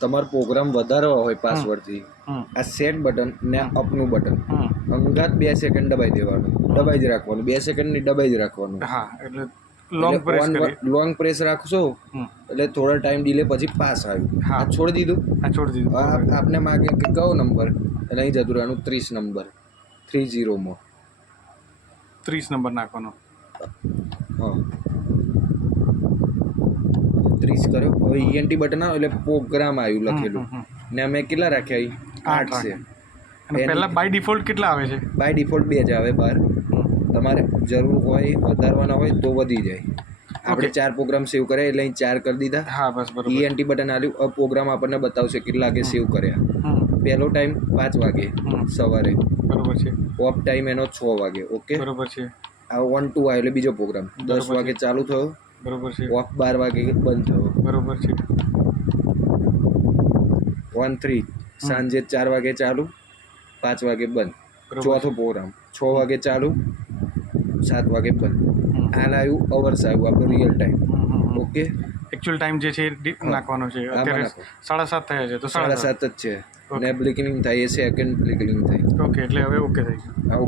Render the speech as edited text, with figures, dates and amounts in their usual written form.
તમારો પ્રોગ્રામ વધારવા હોય પાસવર્ડથી આ સેટ બટન ને અપનું બટન અંગાત 2 સેકન્ડ દબાઈ દેવાનું, દબાઈ જ રાખવાનું, 2 સેકન્ડ ની દબાઈ જ રાખવાનું. હા એટલે લોંગ પ્રેસ કરી લોંગ પ્રેસ રાખશો એટલે થોડા ટાઈમ ડીલે પછી પાસ આવ્યું. હા. આ છોડી દીધું. હા છોડી દીધું. આપને માગે કે કયો નંબર એટલે અહીં જતું રહેવાનું 30 નંબર 30 માં 30 નંબર નાખવાનો. હા 30 કર્યો. હવે ઈએનટી બટન આવે એટલે પ્રોગ્રામ આવ્યું લખેલું ને અમે કેટલા રાખ્યા 8 છે. અને પહેલા બાય ડિફોલ્ટ કેટલા આવે છે? બાય ડિફોલ્ટ 2 જ આવે બહાર. તમારે જરૂર હોય વધારવાના હોય તો વધી જાય. આપણે 4 પ્રોગ્રામ સેવ કર્યા એટલે અહીં 4 કરી દીધા. હા બસ બરોબર. ઈએનટી બટન આવ્યું. હવે પ્રોગ્રામ આપણને બતાવશે કેટલા વાગે સેવ કર્યા. પહેલો ટાઈમ 5 વાગે સવારે. બરોબર છે. ઓફ ટાઈમ એનો 6 વાગે. ઓકે બરોબર છે. આ 1 2 આવ્યો એટલે બીજો પ્રોગ્રામ 10 વાગે ચાલુ થયો. બરોબર છે. ઓફ 12 વાગે બંધ થયો. બરોબર છે. 1 3 સાંજે 4 વાગે ચાલુ 5 વાગે બંધ. ચોથો પ્રોગ્રામ 6 વાગે ચાલુ 7 વાગે બંધ. આને આવ્યું અવર્સ આવ્યું આપણું real time. Okay actual time જે છે નાખવાનો છે. અત્યારે 7:30 થયા છે તો 7:30 જ છે ને બ્લિંકિંગ થાય એ સેકન્ડ બ્લિંકિંગ થાય. ઓકે એટલે હવે ઓકે થઈ ગયું. હા.